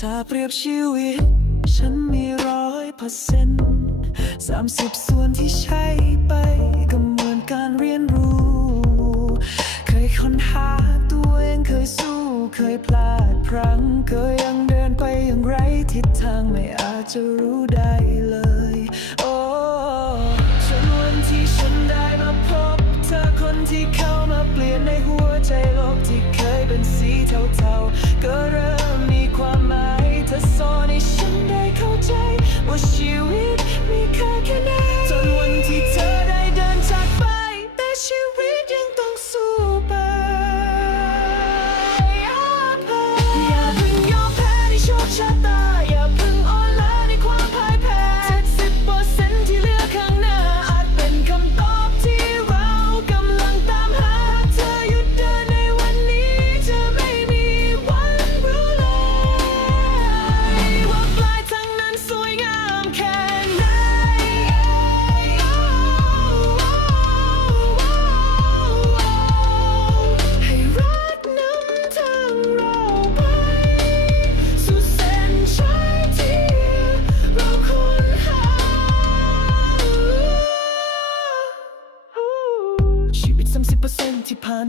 ถ้าเปรียบชีวิต ฉันมีร้อยเปอร์เซ็นต์ สามสิบส่วนที่ใช้ไป ก็เหมือนการเรียนรู้ เคยค้นหาตัวเองเคยสู้ เคยพลาดพลั้งก็ยังเดินไปอย่างไรทิศทางไม่อาจจะรู้ได้เลย โอ้จนวันที่ฉันได้มาพบ เธอคนที่เข้ามาเปลี่ยนในหัวใจโลกที่เคยเป็นสีเทาๆก็เริ่ม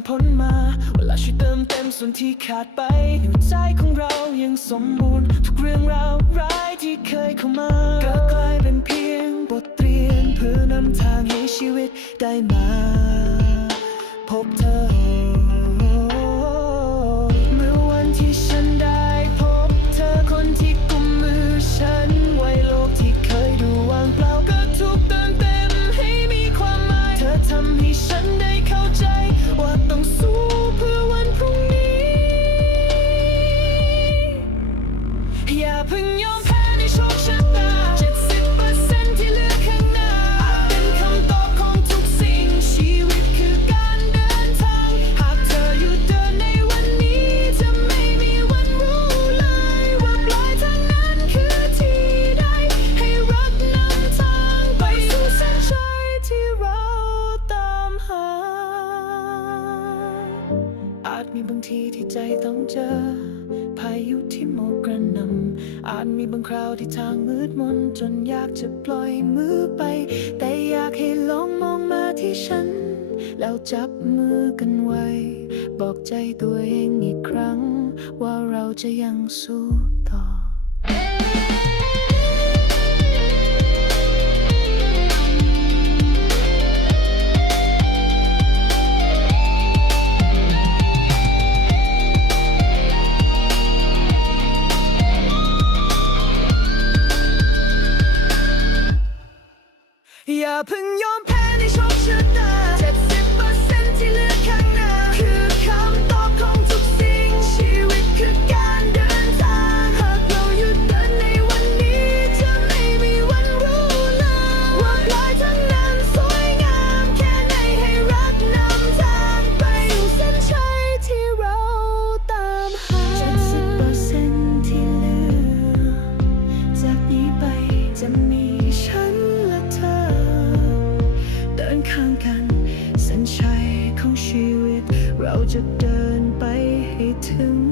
ผ่านพ้นมา เวลาช่วยเติมเต็มส่วนที่ขาดไปหัวใจของเรายังสมบูรณ์ ทุกเรื่องราวร้ายที่เคยเข้ามาก็กลายเป็นเพียงบทเรียนเพื่อนำทางให้ชีวิตได้มา เจอ พายุที่โมกกระหนำอาจมีบางคราวที่ทางมืดมนจนอยากจะปล่อยมือไป แต่อยากให้ลองมองมาที่ฉัน แล้วจับมือกันไว้ บอกใจตัวเองอีกครั้ง ว่าเราจะยังสู้ต่อ อย่าเพิ่งยอมแพ้ในโชคชะตา จะเดินไปให้ถึง